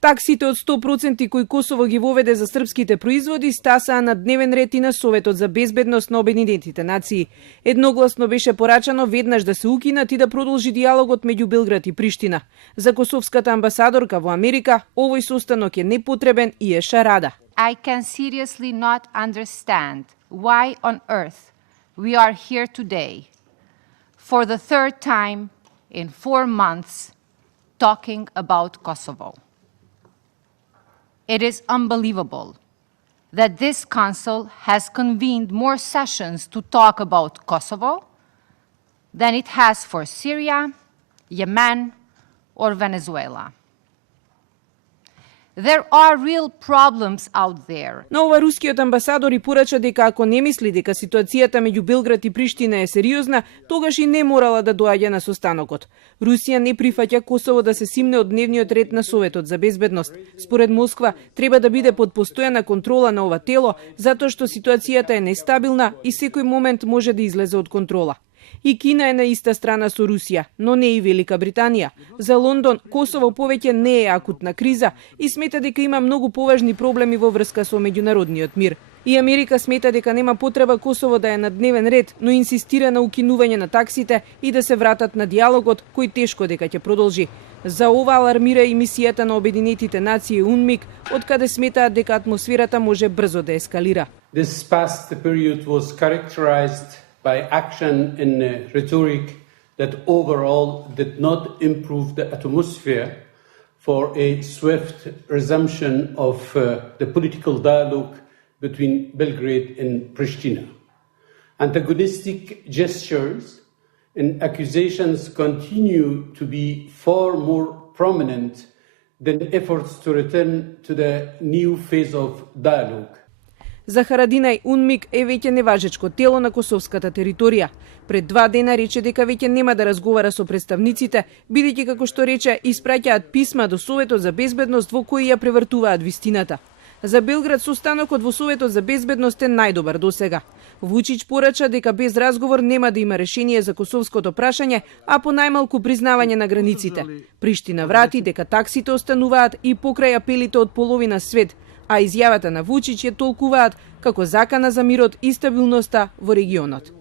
Таксите од 100% кои Косово ги воведе за српските производи стасаа на дневен ред и на Советот за безбедност на Обединетите нации. Едногласно беше порачано веднаш да се укинат и да продолжи диалогот меѓу Белград и Приштина. За косовската амбасадорка во Америка, овој состанок е непотребен и е шарада. I can seriously not understand why on earth we are here today for the third time in 4 months talking about Kosovo. It is unbelievable that this council has convened more sessions to talk about Kosovo than it has for Syria, Yemen, or Venezuela. There are real problems out there. На ова рускиот амбасадор и порача дека ако не мисли дека ситуацијата меѓу Белград и Приштина е сериозна, тогаш и не морала да доаѓа на состанокот. Русија не прифаќа Косово да се симне од дневниот ред на Советот за безбедност. Според Москва, треба да биде под постојана контрола на ова тело, затоа што ситуацијата е нестабилна и секој момент може да излезе од контрола. И Кина е на иста страна со Русија, но не и Велика Британија. За Лондон, Косово повеќе не е акутна криза и смета дека има многу поважни проблеми во врска со меѓународниот мир. И Америка смета дека нема потреба Косово да е на дневен ред, но инсистира на укинување на таксите и да се вратат на диалогот, кој тешко дека ќе продолжи. За ова алармира и мисијата на Обединетите нации UNMIK, од каде сметаат дека атмосферата може брзо да ескалира. This past period was characterized by action and rhetoric that overall did not improve the atmosphere for a swift resumption of the political dialogue between Belgrade and Pristina. Antagonistic gestures and accusations continue to be far more prominent than efforts to return to the new phase of dialogue. За Харадинај, UNMIK е веќе неважечко тело на косовската територија. Пред 2 дена рече дека веќе нема да разговара со представниците, бидејќи како што рече, испраќаат писма до Советот за безбедност во кои ја превртуваат вистината. За Белград состанокот во Советот за безбедност е најдобар досега. Вучич порача дека без разговор нема да има решение за косовското прашање, а по најмалку признавање на границите. Приштина врати дека таксите остануваат и покрај апелите од половина свет, а изјавата на Вучич ја толкуваат како закана за мирот и стабилноста во регионот.